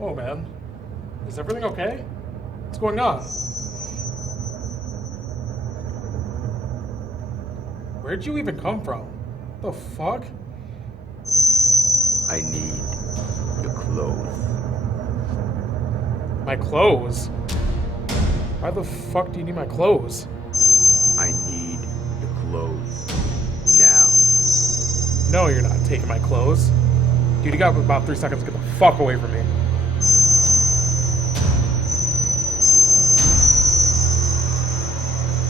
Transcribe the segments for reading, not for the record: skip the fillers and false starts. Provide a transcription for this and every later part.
Oh, man. Is everything okay? What's going on? Where'd you even come from? The fuck? I need your clothes. My clothes? Why the fuck do you need my clothes? I need your clothes now. No, you're not taking my clothes. Dude, you got about 3 seconds to get the fuck away from me.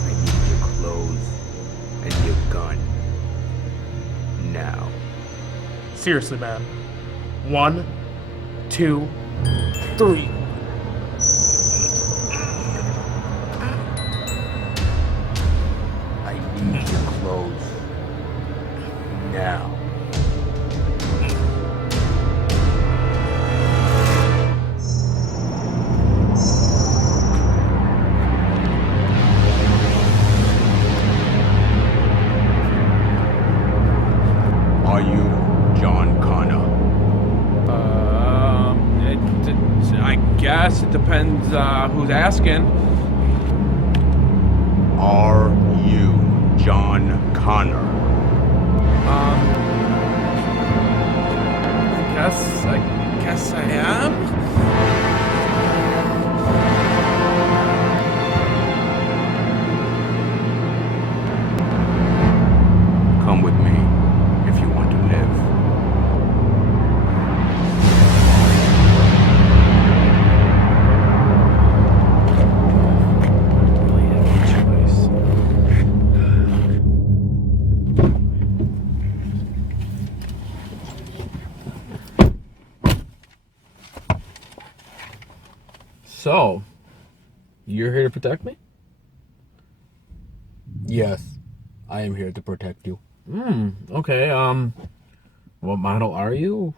I need your clothes and your gun now. Seriously, man. 1, 2, 3. I need your clothes now. Are you John Connor? I guess it depends who's asking. Are you John Connor? I guess I am. Come with me if you want to live. So, you're here to protect me? Yes, I am here to protect you. Okay, what model are you?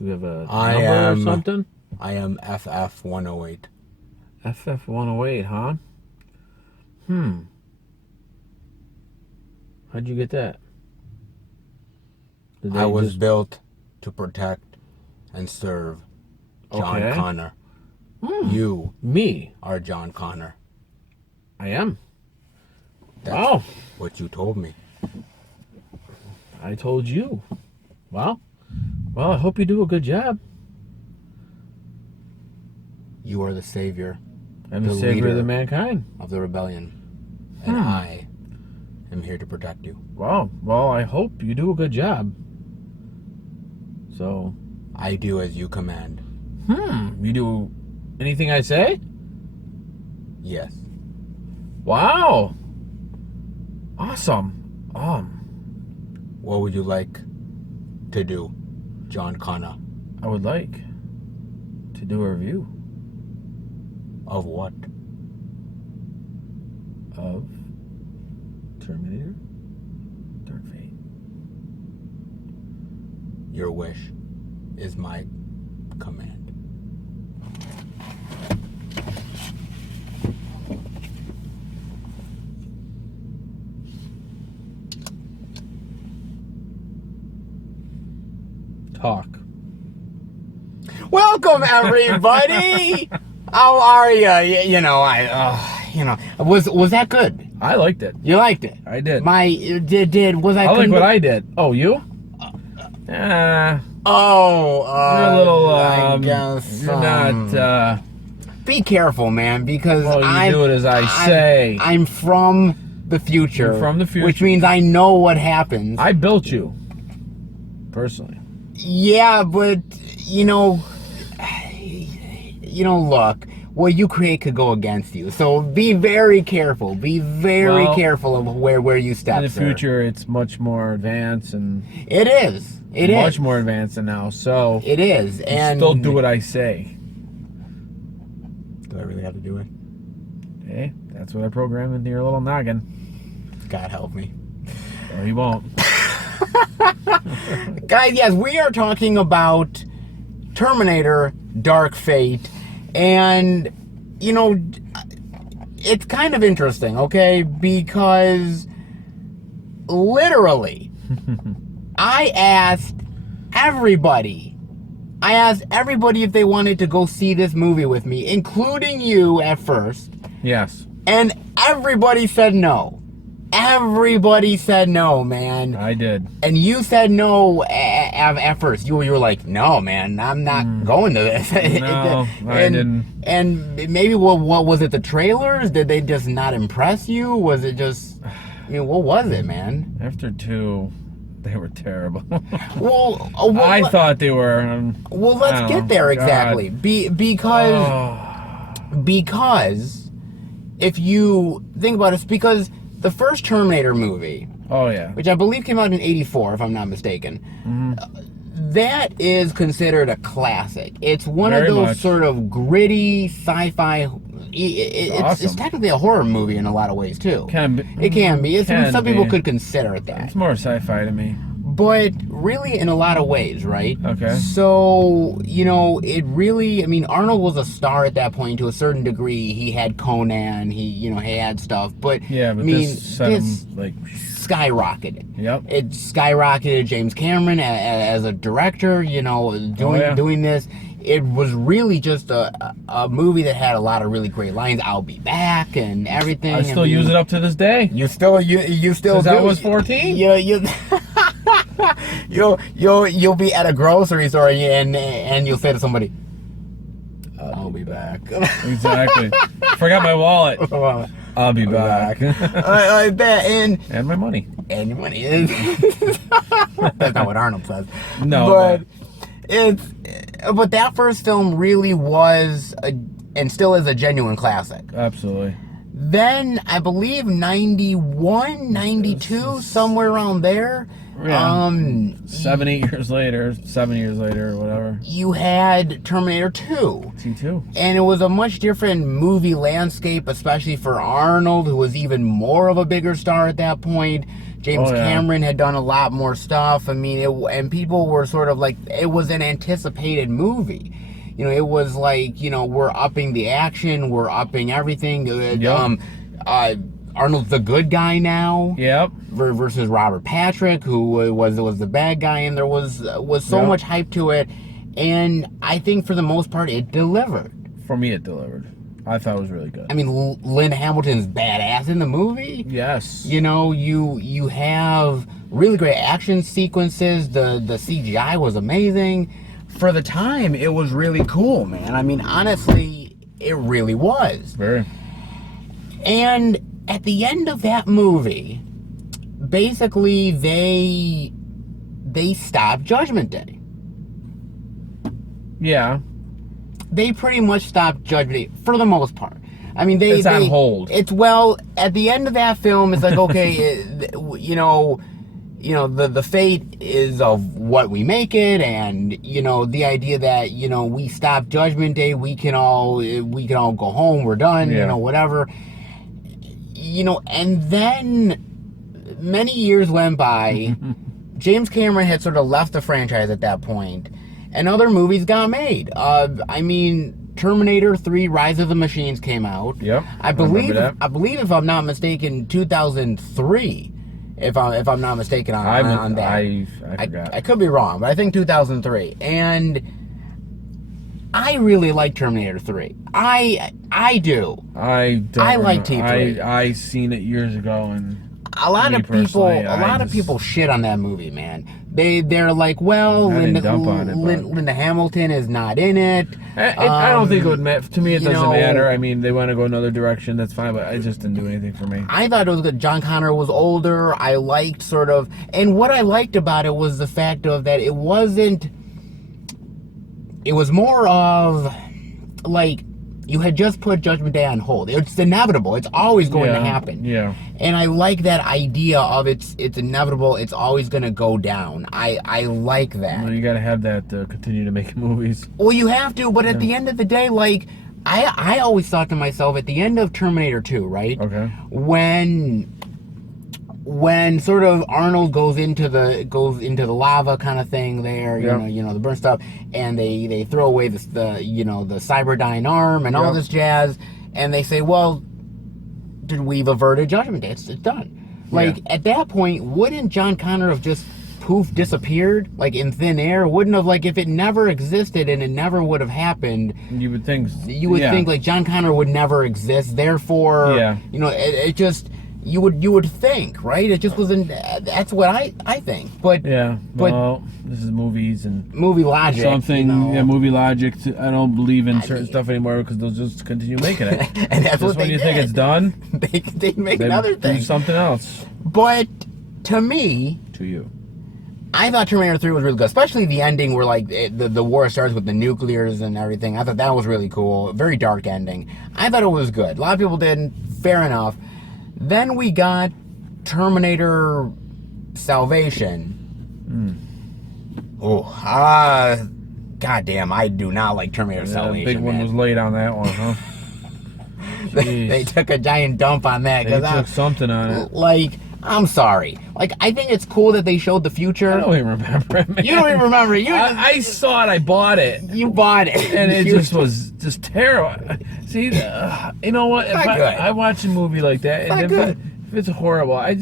You have a I number am- or something? I am FF-108. FF-108, huh? How'd you get that? Did I they was just- built to protect and serve John Okay. Connor. You Me? are John Connor. I am. That's Wow. what you told me. I told you. Well, I hope you do a good job. You are the savior I'm the The savior of leader. the mankind. of the rebellion, and I am here to protect you. Wow. Well, I hope you do a good job. So, I do as you command. you do anything I say? Yes. Wow. Awesome. What would you like to do, John Connor? I would like to do a review Of what? of Terminator Dark Fate. Your wish is my command. Talk. Welcome, everybody. How are you? You know, was that good? I liked it. You liked it? I did. Was I? I like what I did. Oh, you? Oh, you're a little. I guess You're not. Be careful, man, because Well, you do it as I say. I'm from the future. You're from the future. Which means I know what happens. I built you. Personally. Yeah, but look, what you create could go against you. So be very careful. Be very Well, careful of where you step. In the sir. future, it's much more advanced and It is. It is. much more advanced than now. So It is. you And still do what I say. Do I really have to do it? Hey, that's what I programmed into your little noggin. God help me. Or he won't. Guys, yes, we are talking about Terminator Dark Fate. And, it's kind of interesting, okay? Because literally, I asked everybody I asked everybody if they wanted to go see this movie with me, including you at first. Yes. And everybody said no. Everybody said no, man. I did. And you said no at first. You were like, no, man, I'm not going to this. No, I didn't. And maybe, what was it, the trailers? Did they just not impress you? Was it just, I mean, what was it, man? After 2, they were terrible. Well, I thought they were. Well, let's get there exactly. Because if you think about it, because the first Terminator movie, Oh, yeah. which I believe came out in '84, if I'm not mistaken, that is considered a classic. It's one Very of those much. sort of gritty sci-fi. It's awesome. technically a horror movie in a lot of ways too. Can be. It can be. Some people be. could consider it that. It's more sci-fi to me. But really, in a lot of ways, right? Okay. So, it really, I mean, Arnold was a star at that point to a certain degree. He had Conan, he had stuff. But, Yeah, but I mean, this set him, like... skyrocketed. Yep. It skyrocketed James Cameron as a director, doing this. It was really just a movie that had a lot of really great lines. I'll be back and everything. I still use it up to this day. You still Since do. I was 14? You'll be at a grocery store and you'll say to somebody, I'll be back. Exactly. Forgot my wallet. I'll be back. Like that, And my money. and your money. That's not what Arnold says. No, but but that first film really was and still is a genuine classic. Absolutely. Then I believe 91, 92, somewhere around there. Yeah. 7 years later, or whatever. You had Terminator 2. T2. And it was a much different movie landscape, especially for Arnold, who was even more of a bigger star at that point. James Cameron had done a lot more stuff. I mean, and people were sort of like, it was an anticipated movie. It was like, we're upping the action, we're upping everything. Yep. Arnold's the good guy now. Yep. Versus Robert Patrick, who was the bad guy, and there was so much hype to it. And I think for the most part, it delivered. For me, it delivered. I thought it was really good. I mean, Linda Hamilton's badass in the movie. Yes. You have really great action sequences. The CGI was amazing. For the time, it was really cool, man. I mean, honestly, it really was. Very. And at the end of that movie, basically they stopped Judgment Day. Yeah. They pretty much stopped Judgment Day for the most part. I mean, It's on hold. It's, well, at the end of that film, it's like, okay, the fate is of what we make it, and the idea that we stop Judgment Day, we can all go home, we're done, whatever. And then many years went by. James Cameron had sort of left the franchise at that point, and other movies got made. I mean, Terminator 3: Rise of the Machines came out. Yep. I believe, if I'm not mistaken, 2003. If I'm not mistaken on that. I forgot. I could be wrong, but I think 2003. And I really like Terminator 3. I do. I like T3. I seen it years ago, and a lot of people shit on that movie, man. They're like, well, Linda Hamilton is not in it. I don't think it would matter. To me, it doesn't matter. I mean, they want to go another direction, that's fine, but it just didn't do anything for me. I thought it was good. John Connor was older. I liked and what I liked about it was the fact of that it was more of like, you had just put Judgment Day on hold. It's inevitable. It's always going to happen. Yeah. And I like that idea of it's inevitable. It's always going to go down. I like that. Well, you got to have that to continue to make movies. Well, you have to, but at the end of the day, like, I always thought to myself at the end of Terminator 2, right? Okay. When sort of Arnold goes into the lava kind of thing there, the burn stuff, and they throw away the Cyberdyne arm and all this jazz, and they say, well, we've averted Judgment Day. It's done. Like, at that point, wouldn't John Connor have just poof disappeared like in thin air. Wouldn't have, like, if it never existed and it never would have happened. You would think. Think like John Connor would never exist. Therefore, you know, it just. You would think, right? It just wasn't. That's what I think. But well, this is movies and movie logic. Something, you know? movie logic. I don't believe in certain stuff anymore because they'll just continue making it. And that's what when they you did. think it's done, they make another thing. Do something else. But to me, I thought Terminator 3 was really good, especially the ending where like the war starts with the nuclears and everything. I thought that was really cool. Very dark ending. I thought it was good. A lot of people didn't. Fair enough. Then we got Terminator Salvation. Goddamn, I do not like Terminator Salvation. The big one was late on that one, huh? they took a giant dump on that. They took something on it. Like, I'm sorry. Like, I think it's cool that they showed the future. I don't even remember it, man. You don't even remember it. I saw it. I bought it. You bought it. And it just was just terrible. See, you know what? If I watch a movie like that, and if it's horrible, I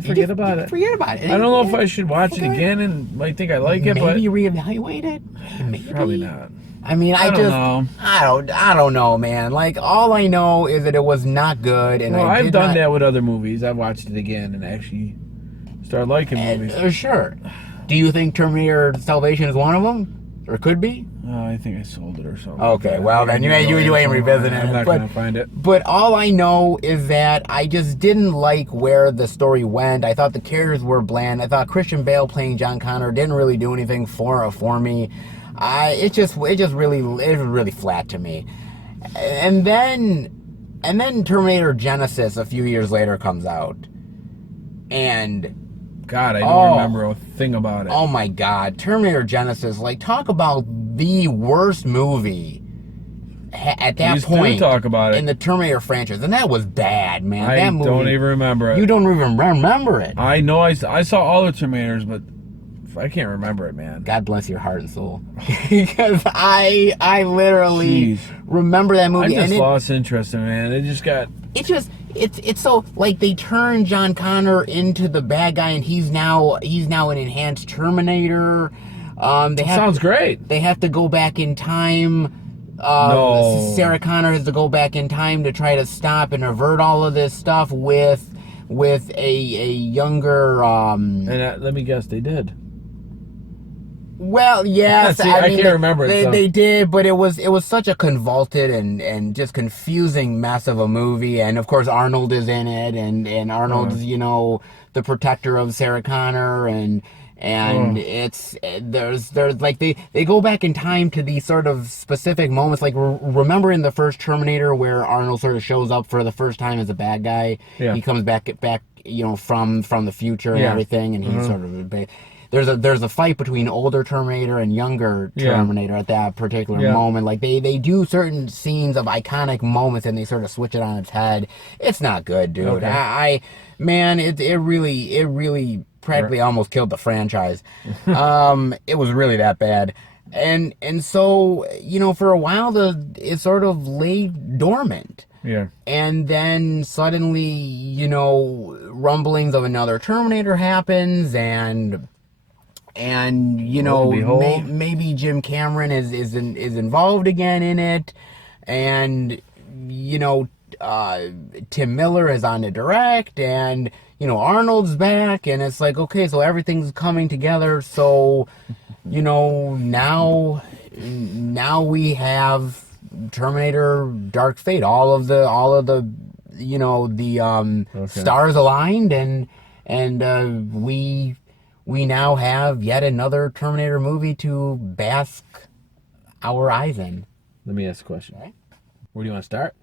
forget about it. Forget about it. I don't know if I should watch it again and might think I like it, but maybe reevaluate it. Maybe. Probably not. I mean, I don't know, man. Like, all I know is that it was not good, and I've done that with other movies. I watched it again and actually started liking movies. Sure. Do you think Terminator Salvation is one of them, or could be? I think I sold it or something. Okay, well then you ain't revisiting it. I'm not gonna find it. But all I know is that I just didn't like where the story went. I thought the characters were bland. I thought Christian Bale playing John Connor didn't really do anything for me. It was really flat to me. And then Terminator Genesis a few years later comes out. And God, I don't remember a thing about it. Oh my God, Terminator Genesis, like, talk about the worst movie at that point talk about it in the Terminator franchise, and that was bad, man. I that movie, don't even remember it. You don't even remember it. I know I saw all the Terminators, but I can't remember it, man. God bless your heart and soul, because I literally remember that movie. I just lost interest in it, man. It just got. It's so, like, they turn John Connor into the bad guy, and he's now an enhanced Terminator. Sounds great. They have to go back in time. No. Sarah Connor has to go back in time to try to stop and avert all of this stuff with a younger. And let me guess, they did. Well, yes. See, I can't remember it. They did, but it was such a convoluted and just confusing mess of a movie. And of course, Arnold is in it, and Arnold's the protector of Sarah Connor, and it's there's like they go back in time to these sort of specific moments. Like, remember in the first Terminator where Arnold sort of shows up for the first time as a bad guy. Yeah. He comes back from the future and everything, and he's sort of. There's a fight between older Terminator and younger Terminator at that particular moment. Like, they do certain scenes of iconic moments and they sort of switch it on its head. It's not good, dude. Okay. It really practically almost killed the franchise. It was really that bad. And so, for a while it sort of lay dormant. Yeah. And then suddenly, rumblings of another Terminator happens, and maybe Jim Cameron is involved again in it, and Tim Miller is on the direct, and Arnold's back, and it's like, okay, so everything's coming together. So now we have Terminator Dark Fate, all of the stars aligned, and we now have yet another Terminator movie to bask our eyes in. Let me ask a question. Okay. Where do you want to start?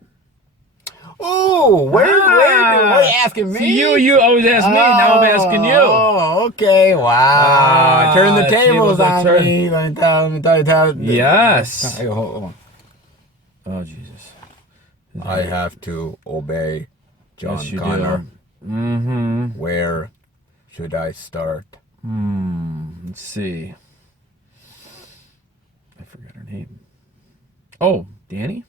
Oh, where are you asking me? See, you always ask me. Now I'm asking you. Oh, okay. Wow. Turn the tables on me. Yes. Hold on. Oh, Jesus. I have to obey John Yes, you Connor. do. Mm-hmm. Where should I start? Let's see. I forgot her name. Oh, Danny?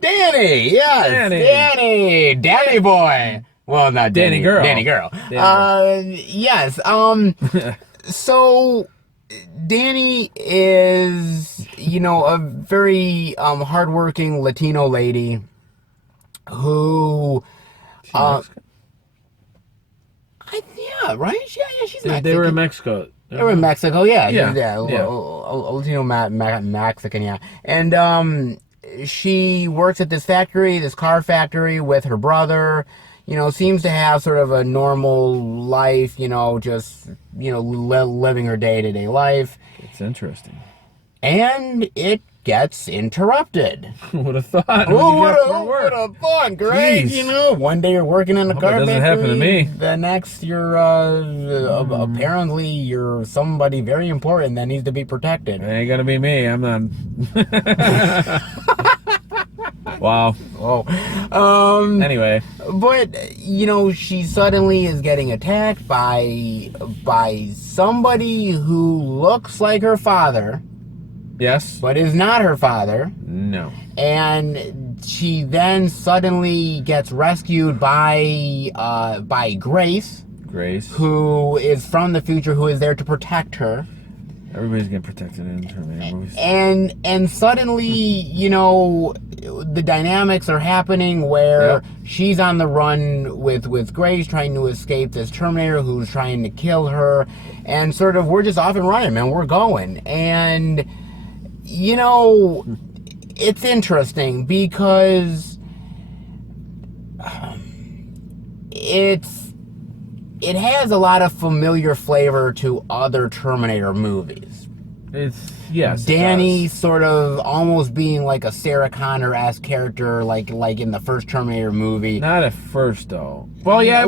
Danny, yes, Danny boy. Well, not Danny Girl. Danny Girl. Yes. So Danny is, a very hardworking Latino lady who, yeah, right? Yeah, she's Mexican. They were in Mexico. They were in Mexico, yeah. Yeah. A Latino Mexican, yeah. And she works at this car factory with her brother. Seems to have sort of a normal life, just, living her day-to-day life. It's interesting. And it gets interrupted. Would have thought. Oh, what a thought, Greg. Jeez. One day you're working in a car factory. That doesn't happen to me. The next, you're, apparently, you're somebody very important that needs to be protected. It ain't gonna be me. I'm not. Wow. Oh. Anyway. But, she suddenly is getting attacked by somebody who looks like her father. Yes. But is not her father. No. And she then suddenly gets rescued by Grace. Grace. Who is from the future, who is there to protect her. Everybody's getting protected in Terminator movies. And suddenly, the dynamics are happening where she's on the run with Grace, trying to escape this Terminator who's trying to kill her. And sort of, we're just off and running, man. We're going. And, it's interesting because it has a lot of familiar flavor to other Terminator movies. Danny sort of almost being like a Sarah Connor-esque character, like in the first Terminator movie. Not at first, though. Well, yeah.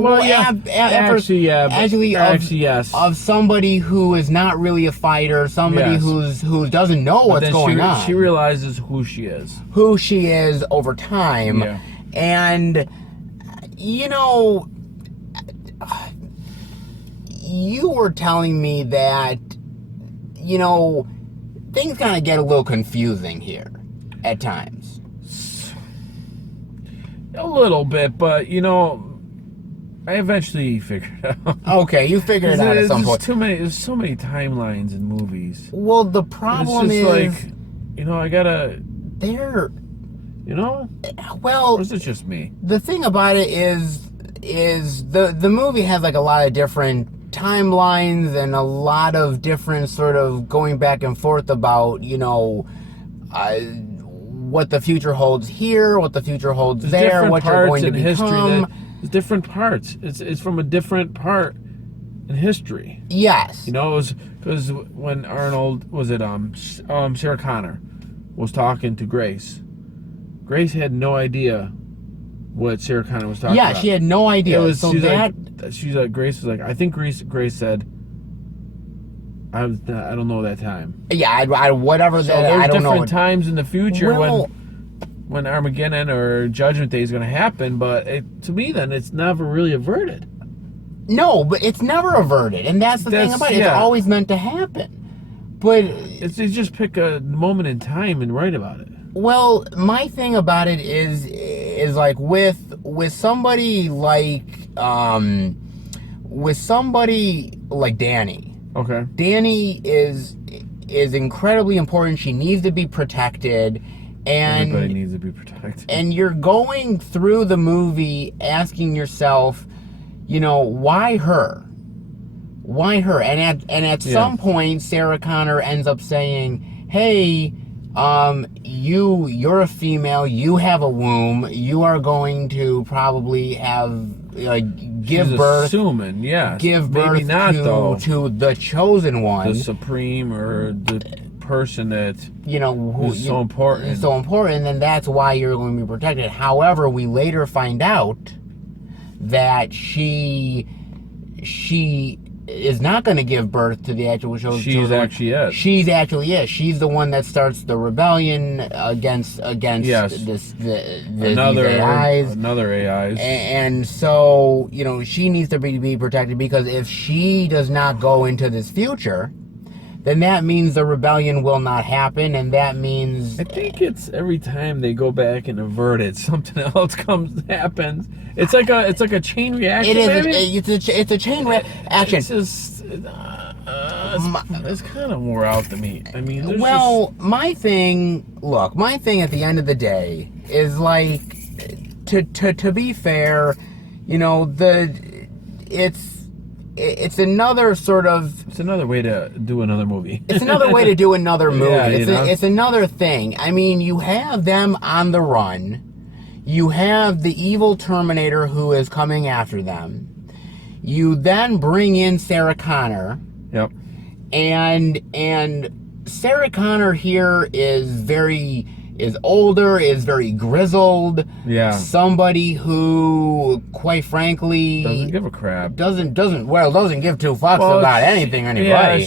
Actually, yes. Of somebody who is not really a fighter, somebody who doesn't know what's going on. She realizes who she is. Who she is over time. Yeah. And, you were telling me that, things kind of get a little confusing here at times. A little bit, but, I eventually figured it out. Okay, you figured it out at some point. There's so many timelines in movies. Well, the problem is... It's just like, I gotta... They're... Well... Or is it just me? The thing about it is the movie has, like, a lot of different timelines and a lot of different sort of going back and forth about, what the future holds here, what the future holds there, what you're going to become. There's different parts. It's from a different part in history. Yes. It was because when Arnold, Sarah Connor was talking to Grace had no idea what Sarah Connor was talking about. Yeah, she had no idea. Grace was like, I think Grace said, I don't know that time. Yeah, I whatever that. There's I don't know. Different times in the future when Armageddon or Judgment Day is going to happen, but to me, then it's never really averted. No, but it's never averted, and that's the thing about it. It's always meant to happen. But it's just pick a moment in time and write about it. Well, my thing about it is like with somebody like Danny. Okay. Danny is incredibly important. She needs to be protected, and everybody needs to be protected. And you're going through the movie asking yourself, why her? Why her? And at some point, Sarah Connor ends up saying, "Hey, you're a female. You have a womb. You are going to probably have." Give birth. Assuming, yes. Give birth maybe not, to the chosen one, the supreme, or the person that who is so important. Is so important, and that's why you're going to be protected. However, we later find out that she is not going to give birth to the actual chosen. She's actually is. She's actually is. She's the one that starts the rebellion against these AIs. Another AIs. And so, she needs to be protected, because if she does not go into this future, then that means the rebellion will not happen, and that means I think it's every time they go back and avert it, something else happens. It's like a chain reaction. it is. Maybe? It's a chain reaction. It's just it's kind of wore out to me. I mean, my thing at the end of the day is like, to be fair, you know, it's another sort of... It's another way to do another movie. It's another way to do another movie. Yeah, it's another thing. I mean, you have them on the run. You have the evil Terminator who is coming after them. You then bring in Sarah Connor. Yep. And Sarah Connor here is older, is very grizzled. Yeah. Somebody who, quite frankly, doesn't give a crap. Doesn't give two fucks about anything or anybody. Yeah,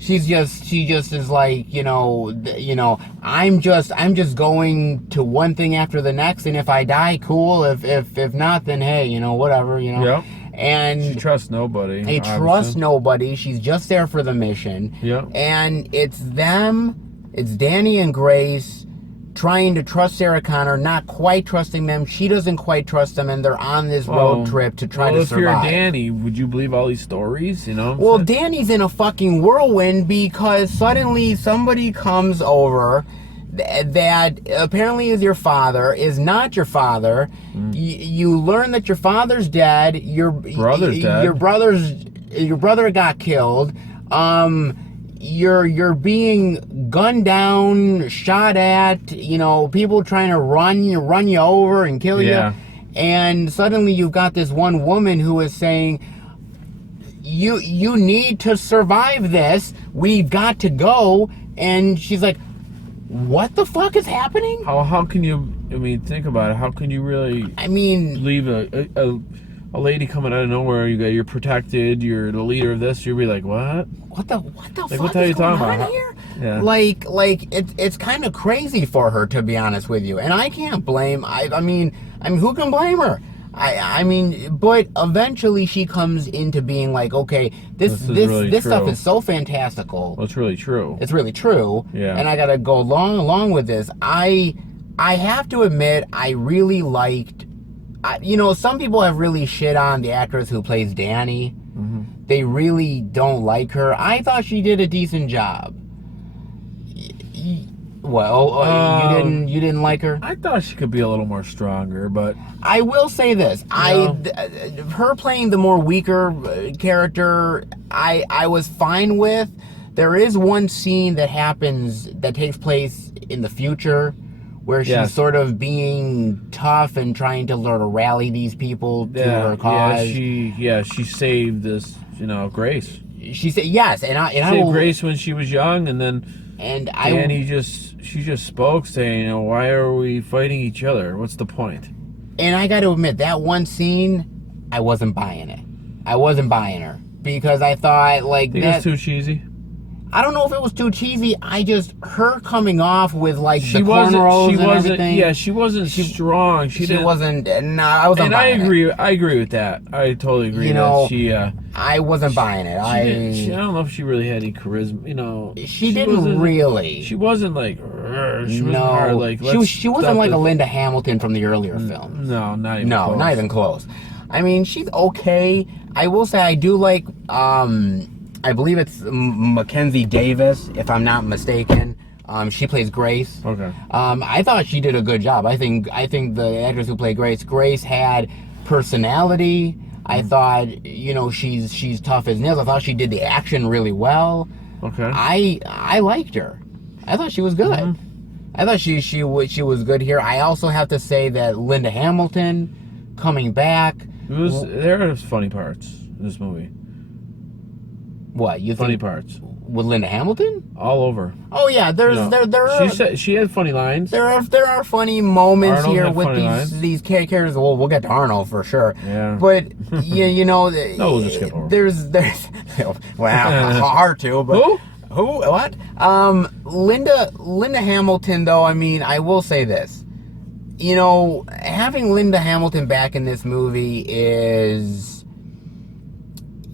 she just is like, you know, I'm just going to one thing after the next, and if I die, cool. If not, then hey, you know, whatever, you know. Yep. And she trusts nobody. They trust nobody. She's just there for the mission. Yep. And it's Danny and Grace trying to trust Sarah Connor, not quite trusting them. She doesn't quite trust them, and they're on this road trip to try to survive. If you're Danny, would you believe all these stories? You know. Well, Danny's in a fucking whirlwind because suddenly somebody comes over that apparently is your father, is not your father. You learn that your father's dead. Your brother's dead. Your brother got killed. You're being gunned down, shot at, you know, people trying to run you over and kill you. And suddenly you've got this one woman who is saying, you need to survive this. We've got to go. And she's like, what the fuck is happening? How can you, I mean, think about it. How can you really believe a lady coming out of nowhere? You're protected. You're the leader of this. You'll be like, what? What the fuck what the hell is you going talking on about? here? Yeah. Like it's kind of crazy for her, to be honest with you. And I can't blame. I mean, who can blame her? I mean, but eventually she comes into being like, okay, this stuff is so fantastical. Well, it's really true. It's really true. Yeah. And I gotta go along with this. I have to admit, I really liked. You know, some people have really shit on the actress who plays Danny. Mm-hmm. They really don't like her. I thought she did a decent job. Well, you didn't like her? I thought she could be a little more stronger, but I will say this: her playing the more weaker character, I was fine with. There is one scene that takes place in the future, where she's sort of being tough and trying to sort of rally these people to her cause. She saved this, Grace. She said yes, and I saved Grace when she was young, and then. And she just spoke, saying, why are we fighting each other? What's the point? And I got to admit, that one scene, I wasn't buying it. I wasn't buying her because I thought think it was too cheesy. I don't know if it was too cheesy. Her coming off with like the cornrows and everything. Yeah, she wasn't strong. She wasn't. No, I wasn't. And buying I agree with that. I totally agree. I wasn't buying it. I don't know if she really had any charisma. She didn't really. She wasn't like. She wasn't hard, like. She wasn't like a Linda Hamilton from the earlier films. No, not even. Close. Not even close. I mean, she's okay. I will say I do like. I believe it's Mackenzie Davis, if I'm not mistaken. She plays Grace. Okay. I thought she did a good job. I think the actress who played Grace had personality. I thought, she's tough as nails. I thought she did the action really well. Okay. I liked her. I thought she was good. Mm-hmm. I thought she was good here. I also have to say that Linda Hamilton coming back. There are funny parts in this movie. What you funny think? Parts with Linda Hamilton? All over. Oh yeah, She had funny lines. There are funny moments Arnold here with these characters. Well, we'll get to Arnold for sure. Yeah. But no, we'll just skip over. There's hard to. But who? What? Linda Hamilton though. I mean, I will say this. Having Linda Hamilton back in this movie is.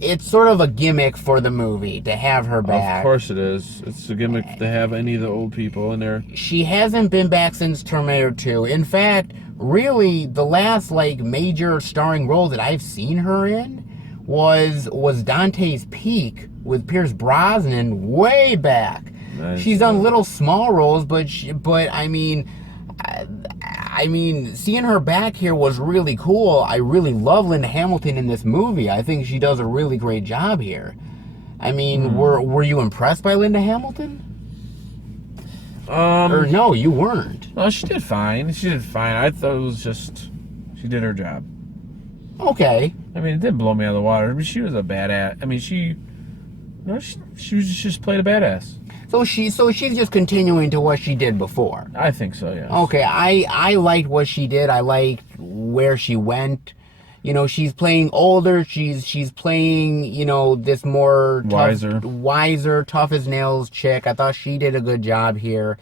it's sort of a gimmick for the movie to have her back. Of course it is. It's a gimmick to have any of the old people in there. She hasn't been back since Terminator 2. In fact, really, the last like major starring role that I've seen her in was Dante's Peak with Pierce Brosnan way back. Nice. She's done little small roles, but I mean, seeing her back here was really cool. I really love Linda Hamilton in this movie. I think she does a really great job here. I mean, were you impressed by Linda Hamilton? Or no, you weren't. Well, she did fine. I thought it was just she did her job. Okay. I mean, it didn't blow me out of the water. I mean, she was a badass. I mean, she just played a badass. So she's just continuing to what she did before. I think so, yes. Okay, I liked what she did. I liked where she went. You know, she's playing older. She's playing, you know, this more wiser, tough as nails chick. I thought she did a good job here.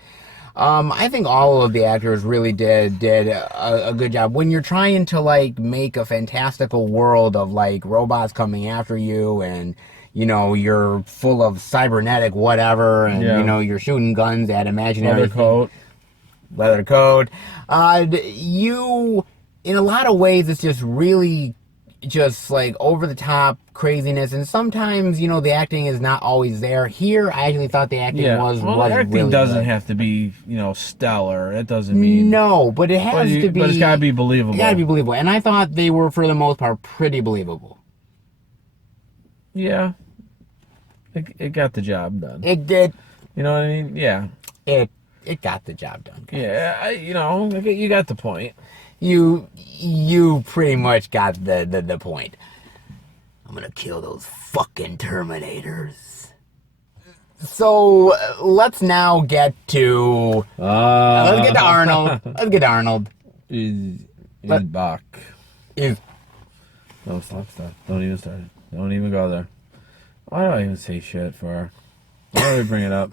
I think all of the actors really did a good job. When you're trying to like make a fantastical world of like robots coming after you, and you know you're full of cybernetic whatever, and you know you're shooting guns at imaginary leather coat. You, in a lot of ways, it's just really just like over the top craziness, and sometimes you know the acting is not always there. Here, I actually thought the acting was the really acting doesn't good. have to be, you know, stellar. It doesn't mean no, but it has to be. But it's got to be believable. It got to be believable, and I thought they were for the most part pretty believable. Yeah, it got the job done. It did. You know what I mean? Yeah. It got the job done. Guys. Yeah, you know, you got the point. You pretty much got the point. I'm gonna kill those fucking Terminators. So let's now get to Arnold. Let's get to Arnold. He's back. No, stop. Don't even start it. Don't even go there. Why do I even say shit for? Why do we bring it up?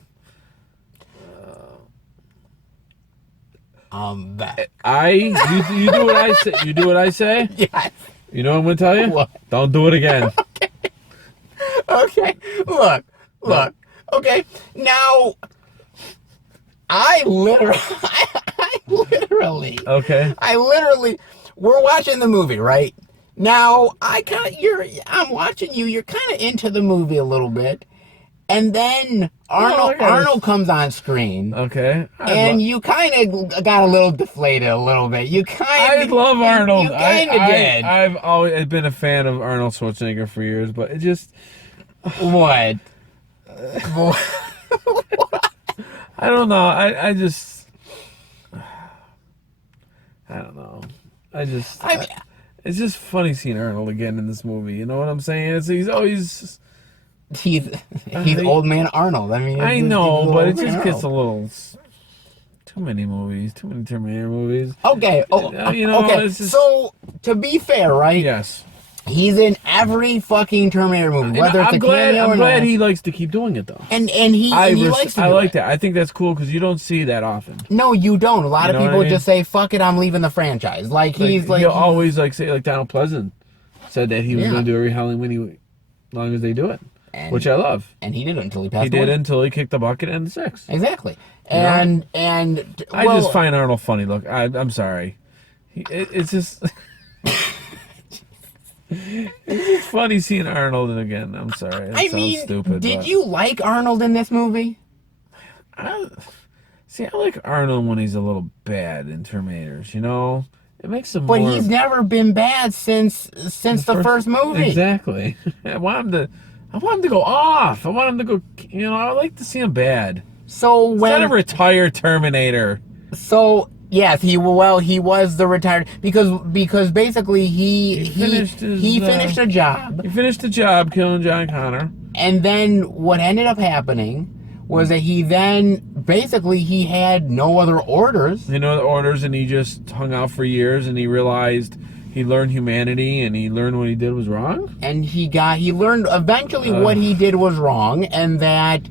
I'm back. You do what I say. You do what I say. Yes. You know what I'm gonna tell you? What? Don't do it again. Okay. Look. Okay. Now, I literally. Okay. We're watching the movie, right? Now, I'm watching you. You're kind of into the movie a little bit. And then Arnold comes on screen. Okay. And you kind of got a little deflated a little bit. I love Arnold. You kind of did. I've always been a fan of Arnold Schwarzenegger for years, but it just... What? I don't know. I just... I don't know. It's just funny seeing Arnold again in this movie. You know what I'm saying? He's always... He's old man Arnold. I mean, I know, but it just gets a little too many movies, too many Terminator movies. Okay. You know, okay. It's just... So to be fair, right? Yes. He's in every fucking Terminator movie, whether it's a cameo or not. I'm glad he likes to keep doing it though. And he likes to. I like that. I think that's cool because you don't see that often. No, you don't. A lot of people just say, "Fuck it, I'm leaving the franchise." He'll always say Donald Pleasant said that he was going to do every Halloween as long as they do it. Which I love. And he did it until he passed away. He did it until he kicked the bucket in the 6. Exactly. I just find Arnold funny. Look, I'm sorry. It's just... it's just funny seeing Arnold again. I'm sorry. That sounds stupid. Did you like Arnold in this movie? I like Arnold when he's a little bad in Terminators, you know? It makes him But he's never been bad since the first movie. Exactly. I want him to go off. I want him to go, you know, I like to see him bad. So when... Instead of retired Terminator. So, yes, he was the retired... Because basically he finished a job. He finished the job killing John Connor. And then what ended up happening was that he had no other orders. And he just hung out for years, and he realized... He learned humanity, and he learned what he did was wrong? And he learned eventually what he did was wrong, and that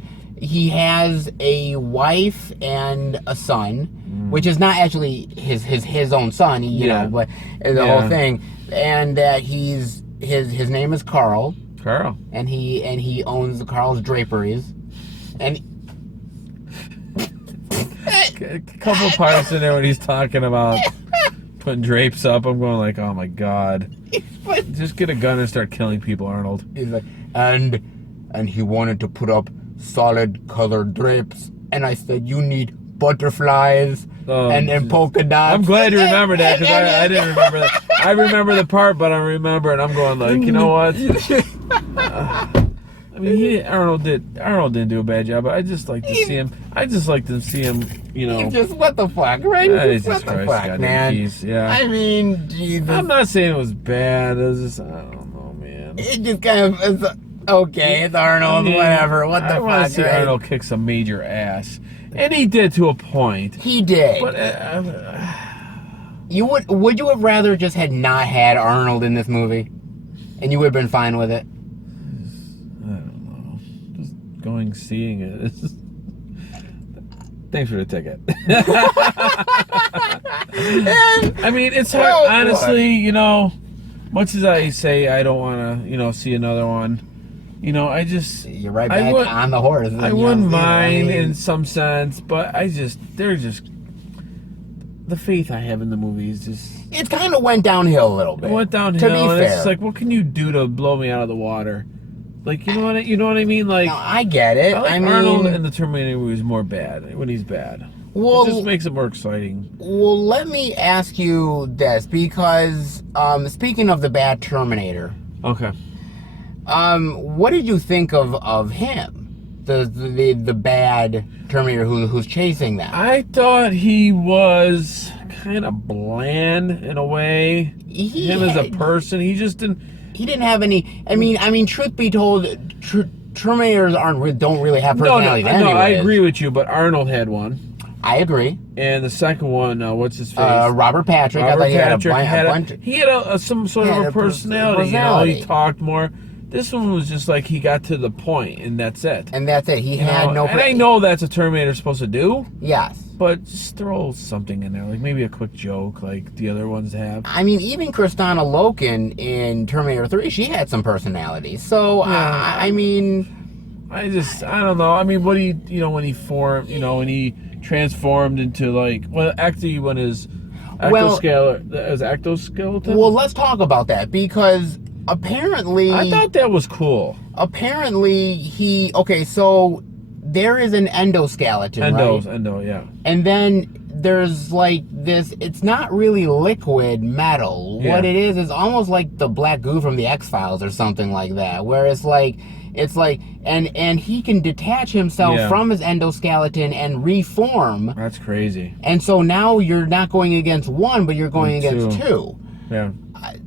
he has a wife and a son, which is not actually his own son, you know, but the whole thing. And that his name is Carl. Carl. And he owns the Carl's Draperies. And A couple parts in there when he's talking about putting drapes up, I'm going like, oh my god. Just get a gun and start killing people, Arnold. he's like, and he wanted to put up solid colored drapes. And I said, you need butterflies and polka dots. I'm glad you remember that because I didn't remember that. I remember the part, but I remember, and I'm going like, you know what? I mean, Arnold didn't do a bad job, but I just like to see him. I just like to see him, you know. Just what the fuck, right? What the fuck, man? Yeah. I mean, Jesus. I'm not saying it was bad. It was just, I don't know, man. It just kind of, it's, okay, it's Arnold, whatever. What the fuck? I want to see right? Arnold kick some major ass, and he did to a point. He did. But would you have rather just had not had Arnold in this movie, and you would have been fine with it? I don't know. Just going seeing it. It's just, thanks for the ticket. I mean, it's hard, honestly, you know, much as I say I don't want to, you know, see another one, you know, I just... You're right back on the horse. I wouldn't mind in some sense, but they're just... The faith I have in the movie is just... It kind of went downhill a little bit. It went downhill, to be and fair. it's just like, what can you do to blow me out of the water? Like, you know what I mean? Like, no, I get it. I mean, Arnold in the Terminator movie is more bad when he's bad. Well, it just makes it more exciting. Well, let me ask you this, because speaking of the bad Terminator, Okay. what did you think of him, the bad Terminator who's chasing them? I thought he was kind of bland in a way. Him as a person, he just didn't. He didn't have any. I mean, truth be told, Terminators don't really have personalities. No, I agree with you, but Arnold had one. I agree. And the second one, what's his face? Robert Patrick. Robert I thought Patrick he had some sort of a personality. You know, he talked more. This one was just like he got to the point, and that's it. And that's it. He had no. And I know that's what Terminator's supposed to do. Yes. But just throw something in there, like maybe a quick joke, like the other ones have. I mean, even Kristana Loken in Terminator 3, she had some personality. So, yeah. I mean... I don't know. I mean, when he transformed into, like, well, actually, when his exoskeleton? Well, let's talk about that, because apparently... I thought that was cool. Apparently, so... There is an endoskeleton, right? Endo, yeah. And then there's like this, it's not really liquid metal. Yeah. What it is almost like the black goo from the X-Files or something like that, where it's like, and he can detach himself from his endoskeleton and reform. That's crazy. And so now you're not going against one, but you're going against two. Yeah.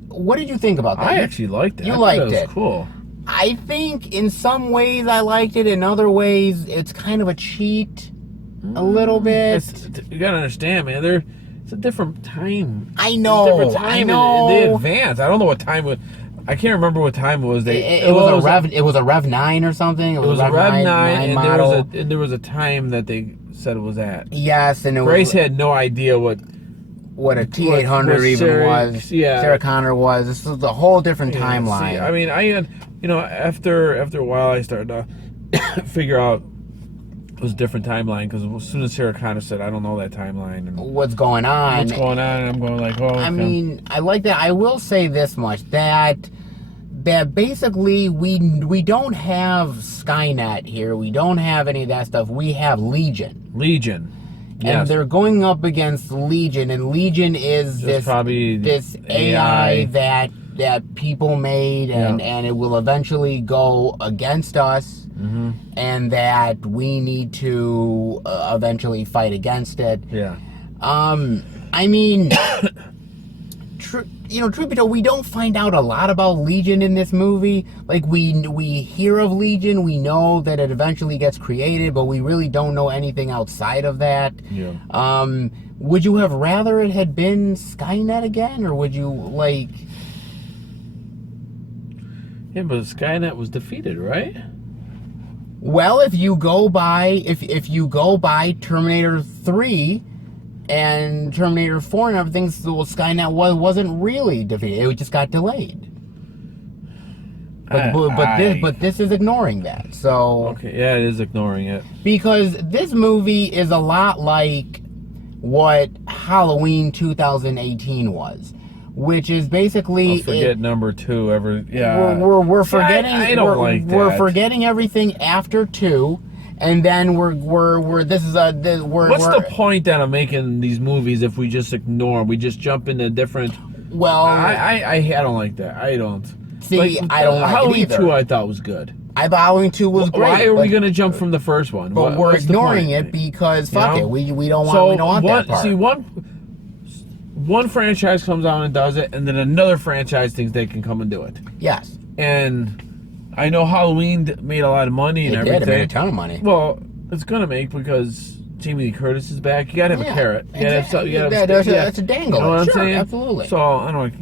What did you think about that? I actually liked it. You liked it. It was cool. I think in some ways I liked it. In other ways, it's kind of a cheat, a little bit. You gotta understand, man. It's a different time. I know. It's a different time. I know. They advanced. I don't know what time it was. I can't remember what time it was. It was a Rev 9 or something. It was a Rev 9 and model. there was a time that they said it was at. Yes, and Grace had no idea what a T-800 even was. Yeah. Sarah Connor was. This was a whole different timeline. See, I mean, I had, after a while, I started to figure out it was a different timeline, because as soon as Sarah Connor said, I don't know that timeline. And what's going on? And I'm going like, oh, okay. I mean, I like that. I will say this much, that basically we don't have Skynet here. We don't have any of that stuff. We have Legion. Yes. And they're going up against Legion, and Legion is this AI that people made, and it will eventually go against us, and that we need to eventually fight against it. Yeah. I mean, truth be told, we don't find out a lot about Legion in this movie. Like, we hear of Legion, we know that it eventually gets created, but we really don't know anything outside of that. Yeah. Would you have rather it had been Skynet again, or would you like... Yeah, but Skynet was defeated, right? Well, if you go by Terminator 3 and Terminator 4 and everything, so Skynet wasn't really defeated. It just got delayed. But this is ignoring that. So Okay, yeah, it is ignoring it. because this movie is a lot like what Halloween 2018 was, which is basically Forget number 2 ever. Yeah, we're See, forgetting. I don't like that. We're forgetting everything after 2, and then we're What's the point then of making these movies if we just ignore? We just jump into different. well. I don't like that. I don't. See, I don't like it Halloween either. 2 I thought was good. I thought Halloween 2 was great. Why are we but- going to jump from the first one? But we're What's the ignoring point? it because fuck know? it. We don't want that part. See, one franchise comes out and does it, and then another franchise thinks they can come and do it. Yes. And I know Halloween made a lot of money and It everything. did. It made a ton of money. Well, it's gonna make because Jamie Lee Curtis is back. You gotta have a carrot. You gotta have exactly. something. You gotta have That's a dangle. You know what I'm Sure, saying? absolutely. So I don't.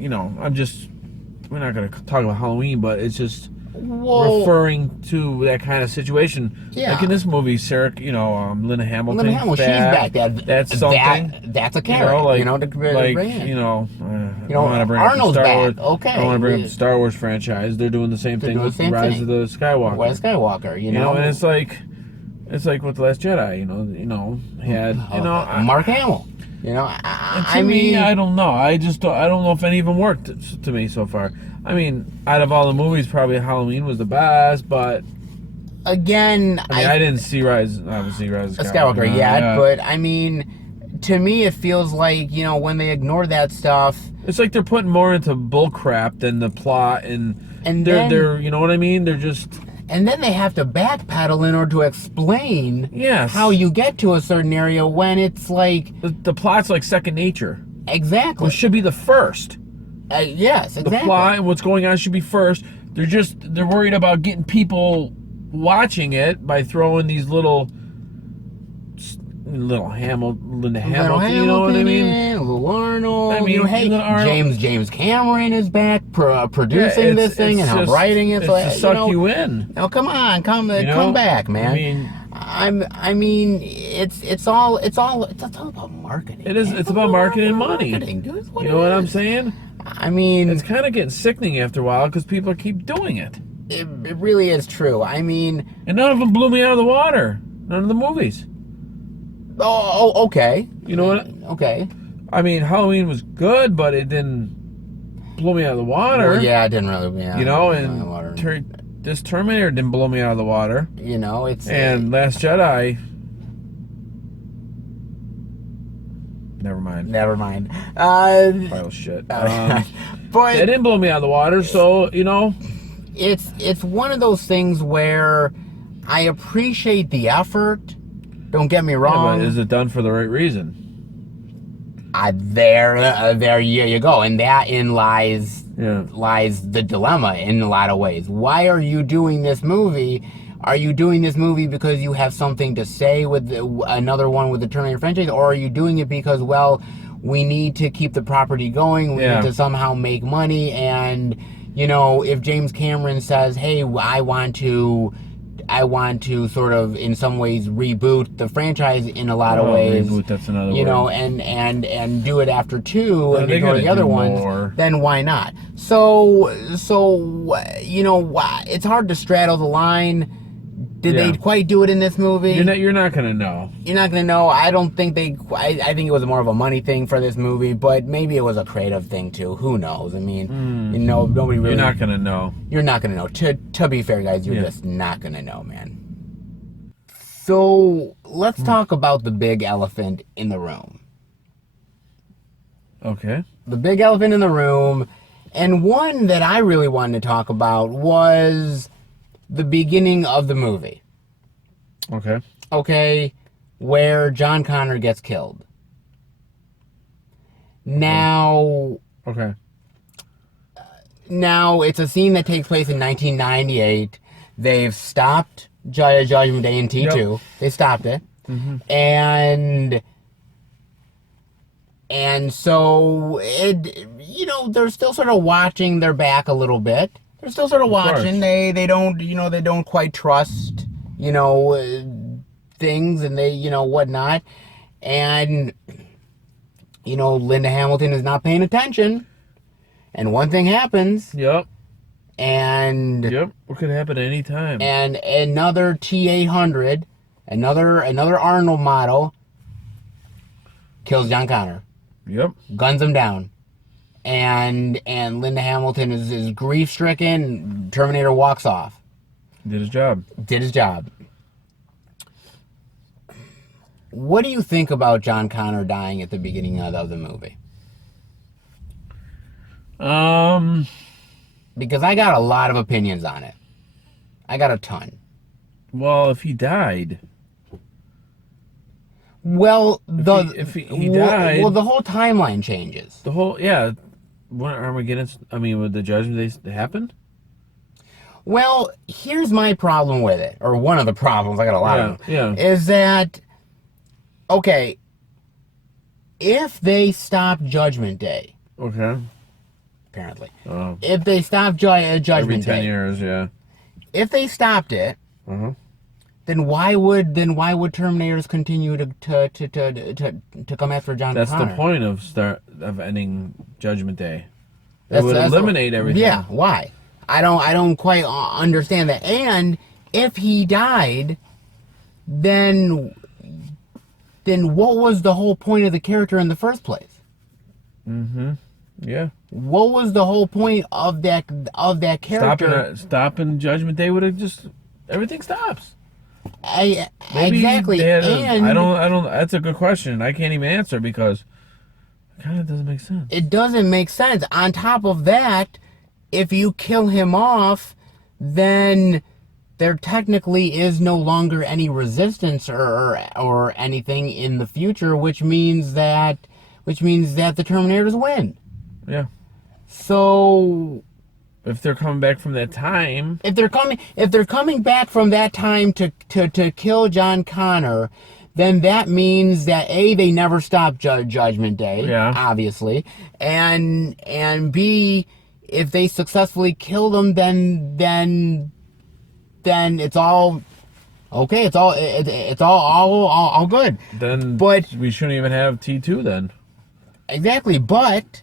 I'm just. We're not gonna talk about Halloween, but it's just Well, referring to that kind of situation. Yeah. Like in this movie, Sarah, Linda Hamilton. Linda Hamilton, she's back. That's something. That's a carrot. To bring in. I want to bring Arnold's up the Star back. Wars. Okay. I want to bring up the Star Wars franchise. They're doing the same thing doing with the same Rise thing. of the Skywalker. Rise of Skywalker. You know, and it's like with the Last Jedi. Mark Hamill. I mean, I don't know. I don't know if any of them worked to me so far. I mean, out of all the movies, probably Halloween was the best, but again, I didn't see Rise of Skywalker yet, but I mean, to me, it feels like when they ignore that stuff. It's like they're putting more into bullcrap than the plot, and they're you know what I mean? They're just. And then they have to backpedal in order to explain how you get to a certain area when it's like the plot's like second nature. Exactly. It should be the first. Yes, exactly. The plot and what's going on should be first. They're worried about getting people watching it by throwing these little Linda Hamilton, you know what I mean? Little Arnold. I mean, hey, Arnold. James Cameron is back producing this thing and help writing it. It's to suck you in. Oh, come on, come back, man. I mean, it's all about marketing. It is. It's about marketing and money. Marketing, dude. You know what I'm saying? I mean, it's kind of getting sickening after a while because people keep doing it. It really is true. I mean, and none of them blew me out of the water. None of the movies. Oh, okay. You know what? Okay. I mean, Halloween was good, but it didn't blow me out of the water. Well, yeah, it didn't really. Yeah, and this Terminator didn't blow me out of the water. And Last Jedi. Never mind. Pile of shit. But it didn't blow me out of the water, so it's one of those things where I appreciate the effort. Don't get me wrong. Yeah, but is it done for the right reason? There you go, and therein lies the dilemma in a lot of ways. Why are you doing this movie? Are you doing this movie because you have something to say with another one with the Terminator franchise, or are you doing it because we need to keep the property going, we need to somehow make money, and if James Cameron says, "Hey, I want to sort of in some ways reboot the franchise in a lot of ways." Reboot, that's another word. And do it after 2 and ignore the other ones. More. Then why not? So it's hard to straddle the line. Did they quite do it in this movie? You're not gonna know. You're not gonna know. I don't think I think it was more of a money thing for this movie, but maybe it was a creative thing too. Who knows? I mean, nobody really. You're not gonna know. You're not gonna know. To be fair, guys, you're just not gonna know, man. So let's talk about the big elephant in the room. Okay. The big elephant in the room, and one that I really wanted to talk about was the beginning of the movie. Okay, where John Connor gets killed. Now, now it's a scene that takes place in 1998. They've stopped Judgment Day in T2. Yep. They stopped it. Mm-hmm. And so they're still sort of watching their back a little bit. They're still sort of watching. They don't quite trust, things, and they, whatnot. And, Linda Hamilton is not paying attention. And one thing happens. Yep. and Yep. What could happen at any time? and another T-800, another Arnold model, kills John Connor, Yep. guns him down, and Linda Hamilton is grief stricken. Terminator walks off. Did his job. Did his job. What do you think about John Connor dying at the beginning of the movie? Because I got a lot of opinions on it. I got a ton. Well, if he died. Well, If he died. Well, the whole timeline changes. The whole, when Armageddon, would the Judgment Day happen? Well, here's my problem with it, or one of the problems, I got a lot of them, is that, okay, if they stop Judgment Day, Okay. apparently, Oh. if they stop Judgment Every 10 Day, years, yeah. if they stopped it, Uh-huh. then why would Terminators continue to come after John That's Connor? the point of ending Judgment Day. It would eliminate everything. Yeah, why? I don't quite understand that. And if he died, then what was the whole point of the character in the first place? Mm-hmm. Yeah. What was the whole point of that character? Stopping Judgment Day would have just everything stops. Exactly. And I don't. That's a good question. I can't even answer because it kind of doesn't make sense. it doesn't make sense. On top of that, if you kill him off, then there technically is no longer any resistance or anything in the future, which means that the Terminators win. Yeah. So If they're coming back from that time, if they're coming back from that time to kill John Connor, then that means that A, they never stopped Judgment Day, obviously, and B, if they successfully killed him, then it's all okay. It's all good. then But- we shouldn't even have T2 then. Exactly, but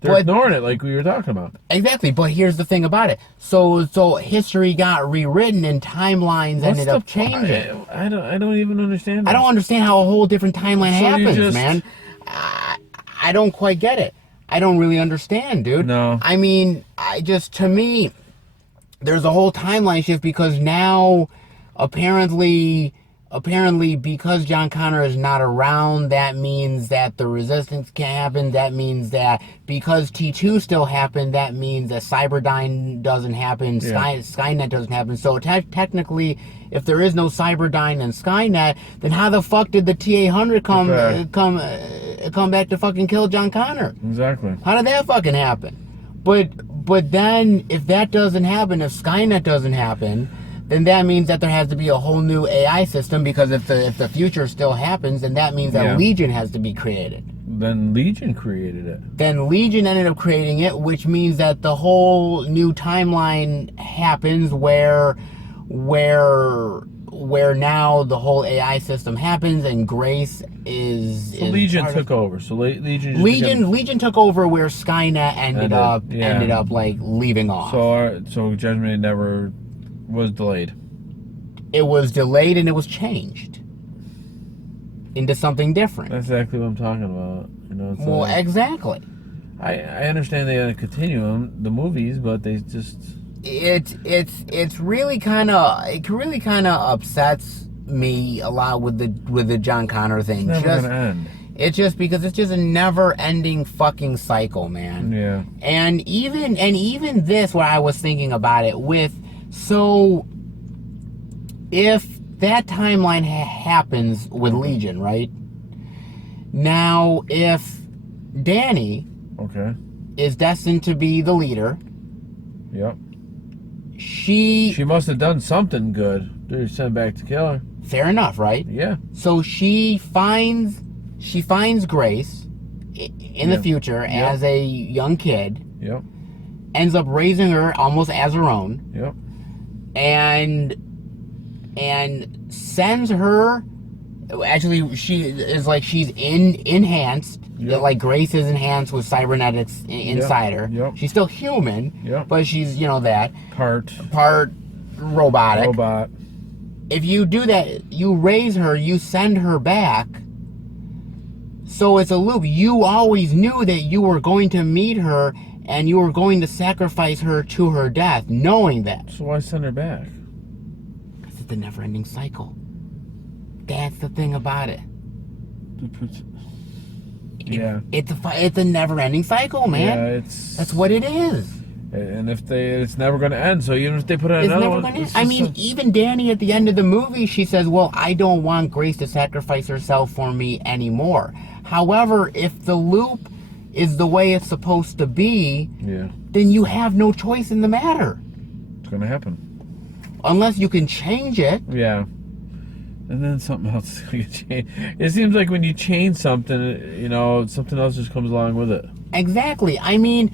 They're ignoring it like we were talking about. exactly. But here's the thing about it. So history got rewritten and timelines ended up changing. I don't even understand that. I don't understand how a whole different timeline So you happens, just- man. I don't quite get it. I don't really understand, dude. No. I mean, to me, there's a whole timeline shift because now, apparently because John Connor is not around, that means that the resistance can't happen. That means that because T2 still happened, that means that Cyberdyne doesn't happen, Skynet doesn't happen. So technically, if there is no Cyberdyne and Skynet, then how the fuck did the T-800 come back to fucking kill John Connor? Exactly. How did that fucking happen? But then, if that doesn't happen, if Skynet doesn't happen, then that means that there has to be a whole new AI system, because if the future still happens, then that means that Legion has to be created. Then Legion created it. Then Legion ended up creating it, which means that the whole new timeline happens where now the whole AI system happens and Grace is Legion took over. So Legion just became- Legion took over where Skynet ended up like leaving off. So Judgment Day never was delayed. It was delayed and it was changed into something different. That's exactly what I'm talking about. You know. It's Well, like- exactly. I understand they gotta continue the movies, but they just It's really kind of upsets me a lot with the John Connor thing. it's never gonna end. It's just because it's just a never-ending fucking cycle, man. Yeah. And even this, where I was thinking about it with, so if that timeline happens with Legion, right? Now, if Danny Okay. is destined to be the leader, Yep. she She must have done something good. They're sent back to kill her. fair enough, right? Yeah. So she finds Grace in the future as a young kid, Yep. ends up raising her almost as her own, Yep. and sends her Actually, she is like she's enhanced. Yep. Like Grace is enhanced with cybernetics inside her. Yep. She's still human, Yep. but she's that Part robotic. robot. If you do that, you raise her, you send her back. So it's a loop. You always knew that you were going to meet her and you were going to sacrifice her to her death, knowing that. So why send her back? Because it's a never-ending cycle. That's the thing about it. Yeah. It's a never-ending cycle, man. Yeah, That's what it is. And it's never going to end. So even if they put out It's another never one, gonna end. it's I just mean, even Danny at the end of the movie, she says, well, I don't want Grace to sacrifice herself for me anymore. However, if the loop is the way it's supposed to be, then you have no choice in the matter. It's going to happen. Unless you can change it. Yeah. And then something else is going to change. It seems like when you change something, something else just comes along with it. Exactly. I mean,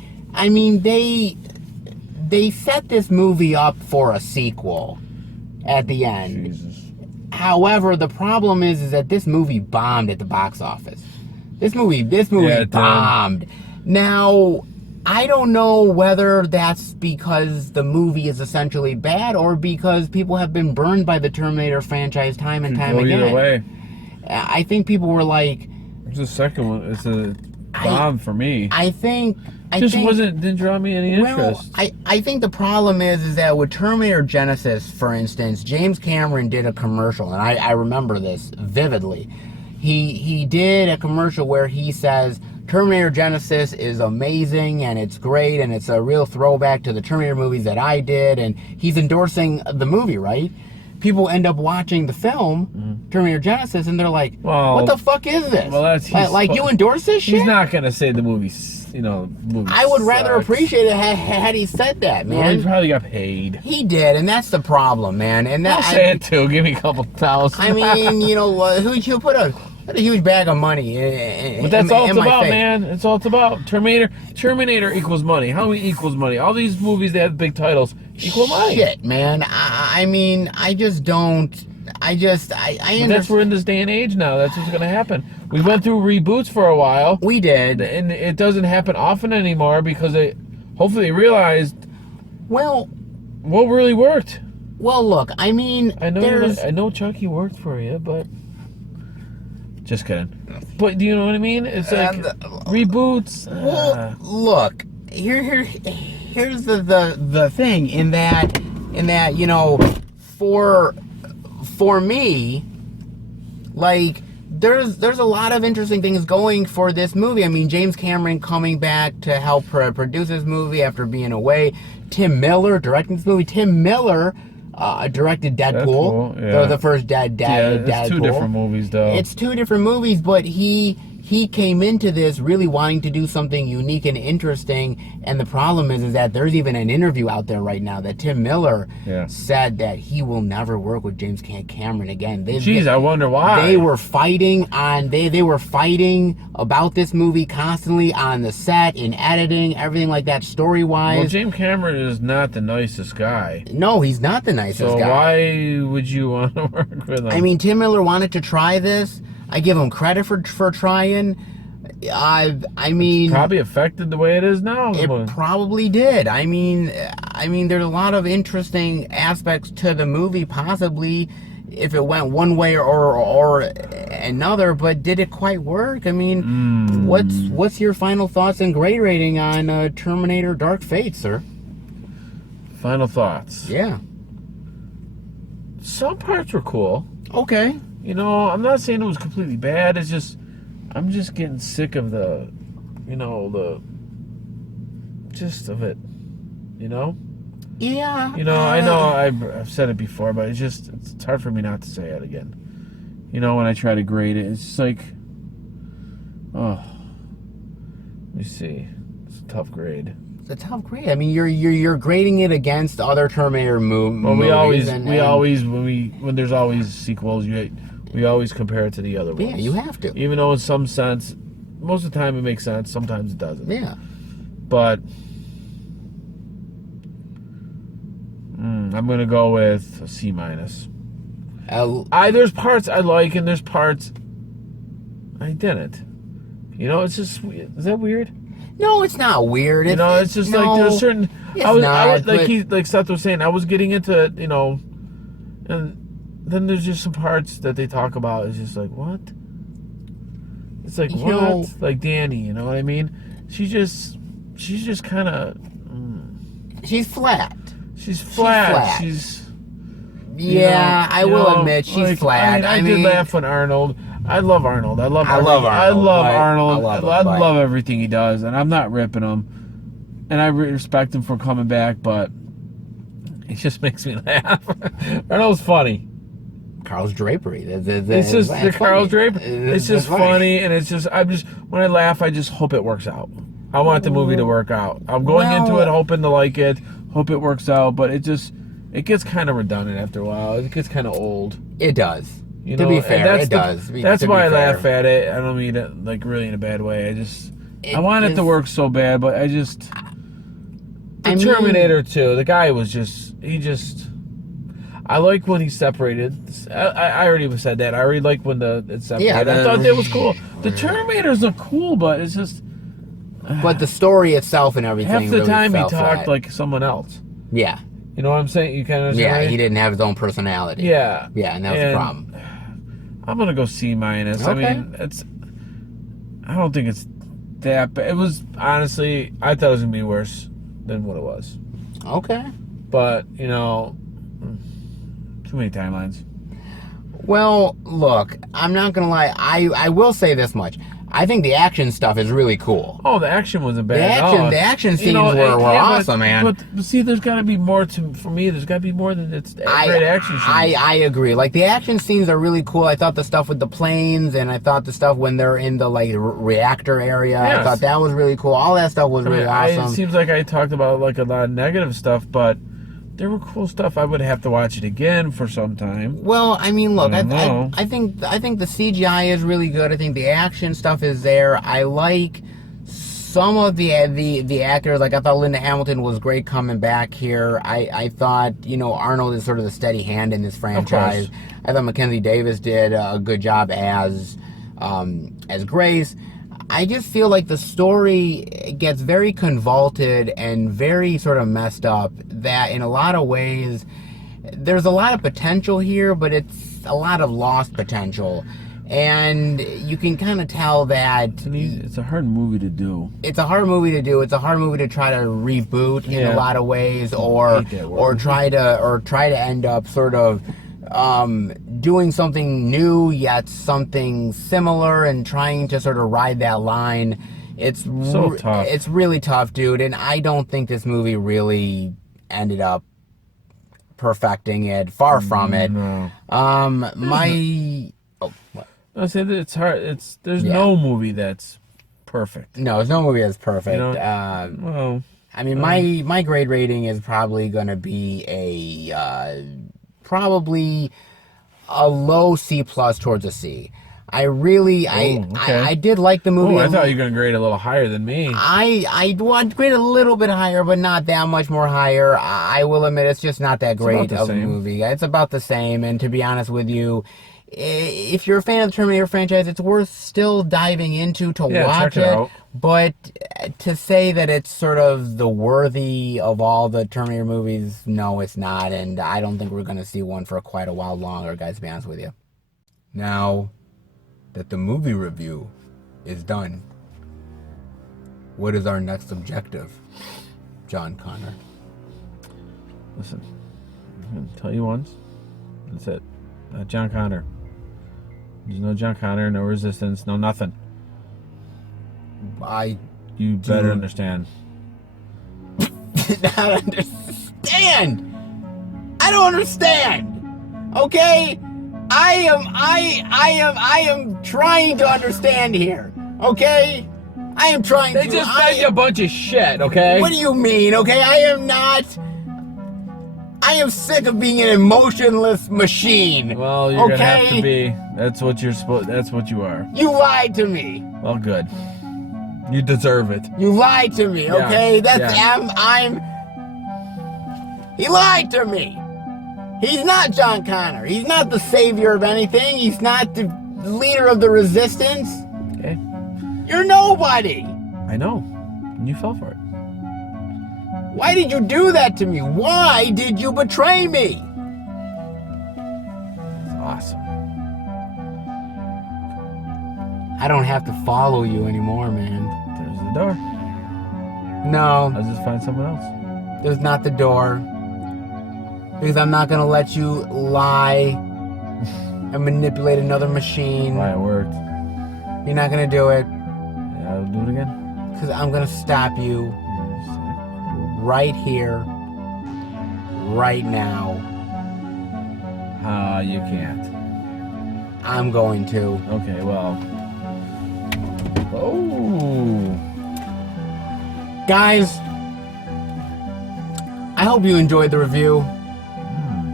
they set this movie up for a sequel at the end. Jesus. However, the problem is that this movie bombed at the box office. This movie it bombed. Now, I don't know whether that's because the movie is essentially bad or because people have been burned by the Terminator franchise time and time again. Either way. I think people were like... It's the second one. It's a bomb for me. I think... didn't draw me any interest. Well, I think the problem is that with Terminator Genesis, for instance, James Cameron did a commercial, and I remember this vividly. He did a commercial where he says, Terminator Genesis is amazing, and it's great, and it's a real throwback to the Terminator movies that I did, and he's endorsing the movie, right? People end up watching the film, Terminator Genesis, and they're like, what the fuck is this? Well, that's... Like you endorse this shit? He's not going to say the movie's, movie I would rather sucks. appreciate it had he said that, man. Well, he probably got paid. He did, and that's the problem, man. And that, I'll say it too. Give me a couple thousand. I mean, who put a huge bag of money but that's all it's about, face. man. It's all it's about. Terminator equals money. How equals money? All these movies that have big titles equal money. Shit, man. I mean, I just don't. I But that's we're in this day and age now. That's what's going to happen. We went through reboots for a while. We did, and it doesn't happen often anymore because they hopefully realized. Well, what really worked. Well, look. I mean, I know Chucky worked for you, but. Just kidding. But do you know what I mean? It's like reboots. Well, look. Here's the thing in that for me, like there's a lot of interesting things going for this movie. I mean, James Cameron coming back to help produce this movie after being away. Tim Miller directing this movie. Tim Miller directed Deadpool. Yeah. The first Deadpool. It's two different movies, though. It's two different movies, but he came into this really wanting to do something unique and interesting, and the problem is that there's even an interview out there right now that Tim Miller said that he will never work with James Cameron again. I wonder why. They were fighting they were fighting about this movie constantly on the set, in editing, everything like that, story-wise. Well, James Cameron is not the nicest guy. No, he's not the nicest guy. So why would you want to work with him? I mean, Tim Miller wanted to try this. I give him credit for trying. I mean, it's probably affected the way it is now. It probably did. I mean, there's a lot of interesting aspects to the movie, possibly if it went one way or another. But did it quite work? I mean, what's your final thoughts and grade rating on Terminator: Dark Fate, sir? Final thoughts. Yeah. Some parts were cool. Okay. I'm not saying it was completely bad. It's just, I'm just getting sick of the gist of it. Yeah. I know I've said it before, but it's hard for me not to say it again. When I try to grade it, it's just like, let me see. It's a tough grade. It's a tough grade. I mean, you're grading it against other Terminator movies. Well, when there's always sequels, we always compare it to the other ones. Yeah, you have to. Even though in some sense, most of the time it makes sense, sometimes it doesn't. Yeah. But I'm gonna go with a C-. There's parts I like, and there's parts I didn't. You know, it's just, is that weird? No, it's not weird. It's just like there's certain. I was like Seth was saying, I was getting into it, and then there's just some parts that they talk about. It's just like, what? It's like, what? Like Danny, you know what I mean? She's just kind of. She's flat. She's flat. I will admit she's flat. I did laugh when Arnold. I love Arnold. I love Arnold. I love everything he does, and I'm not ripping him. And I respect him for coming back, but it just makes me laugh. Arnold's funny. Carl's Drapery. It's just the Carl's Drapery. It's just funny, and it's just when I laugh, I just hope it works out. I want the movie to work out. I'm going into it hoping to like it, hope it works out, but it gets kind of redundant after a while. It gets kind of old. It does. To be fair, it does. That's why I laugh at it. I don't mean it like really in a bad way. I want it to work so bad, but Terminator 2, the guy was I like when he separated. I already said that. I already like when it's separated. I thought that was cool. The Terminators are cool, but it's just. But the story itself and everything. Half the really time he felt talked flat. like someone else. Yeah. You know what I'm saying? You kind of understand? Yeah, he didn't have his own personality. Yeah. Yeah, and that was the problem. I'm gonna go C-. Okay. I mean, I don't think it's that bad. It was, honestly, I thought it was gonna be worse than what it was. Okay. But, too many timelines. Well, look, I'm not gonna lie. I will say this much. I think the action stuff is really cool. Oh, the action wasn't bad. The action scenes were awesome, man. But see, there's got to be more for me. There's got to be more than it's great action scenes. I agree. Like, the action scenes are really cool. I thought the stuff with the planes, and I thought the stuff when they're in the reactor area. Yes. I thought that was really cool. All that stuff was really awesome. It seems like I talked about like a lot of negative stuff, but there were cool stuff. I would have to watch it again for some time. Well, I mean, look, I think the CGI is really good. I think the action stuff is there. I like some of the actors. Like, I thought Linda Hamilton was great coming back here. I thought, Arnold is sort of the steady hand in this franchise. I thought Mackenzie Davis did a good job as Grace. I just feel like the story gets very convoluted and very sort of messed up, that in a lot of ways there's a lot of potential here, but it's a lot of lost potential. And you can kind of tell that it's a hard movie to do. It's a hard movie to do. It's a hard movie to try to reboot in a lot of ways, or try to end up sort of doing something new yet something similar, and trying to sort of ride that line. It's so tough. It's really tough, dude, and I don't think this movie really ended up perfecting it. Far from it. No. I say that it's hard. There's no movie that's perfect. No, there's no movie that's perfect. I mean, my grade rating is probably going to be probably a low C+ towards a C. I did like the movie. Oh, I thought you were going to grade a little higher than me. I would grade a little bit higher, but not that much more higher. I will admit it's just not that great of a movie. It's about the same, and to be honest with you, if you're a fan of the Terminator franchise, it's worth still diving into to watch it. But to say that it's sort of the worthy of all the Terminator movies, no, it's not. And I don't think we're going to see one for quite a while longer, guys, to be honest with you. Now that the movie review is done, what is our next objective, John Connor? Listen, I'm going to tell you once. That's it. John Connor. There's no John Connor, no resistance, no nothing. You better understand. Not understand. I don't understand. Okay? I am trying to understand here. Okay? I am trying to. They just fed you a bunch of shit, okay? What do you mean, okay? I am sick of being an emotionless machine. Well, you're gonna have to be. That's what you're supposed. That's what you are. You lied to me. Well, good. You deserve it. You lied to me, okay? Yeah. He lied to me. He's not John Connor. He's not the savior of anything. He's not the leader of the resistance. Okay. You're nobody. I know. And you fell for it. Why did you do that to me? Why did you betray me? It's awesome. I don't have to follow you anymore, man. There's the door. No, I'll just find someone else. there's not the door. Because I'm not going to let you lie and manipulate another machine. Why it worked. You're not going to do it. Yeah, I'll do it again. Because I'm going to stop you right here, right now. You can't. I'm going to. Okay, well. Oh. Guys, I hope you enjoyed the review.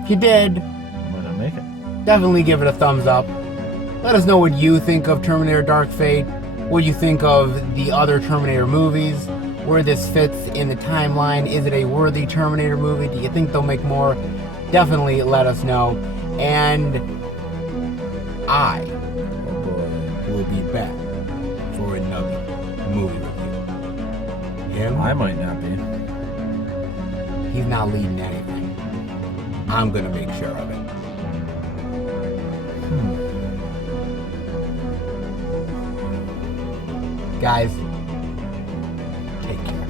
If you did, I'm gonna make it. definitely give it a thumbs up. Let us know what you think of Terminator Dark Fate, what you think of the other Terminator movies, where this fits in the timeline. Is it a worthy Terminator movie? Do you think they'll make more? Definitely let us know. And I will be back for another movie review. Him? I might not be. He's not leading anything. I'm gonna make sure of it. Guys, take care.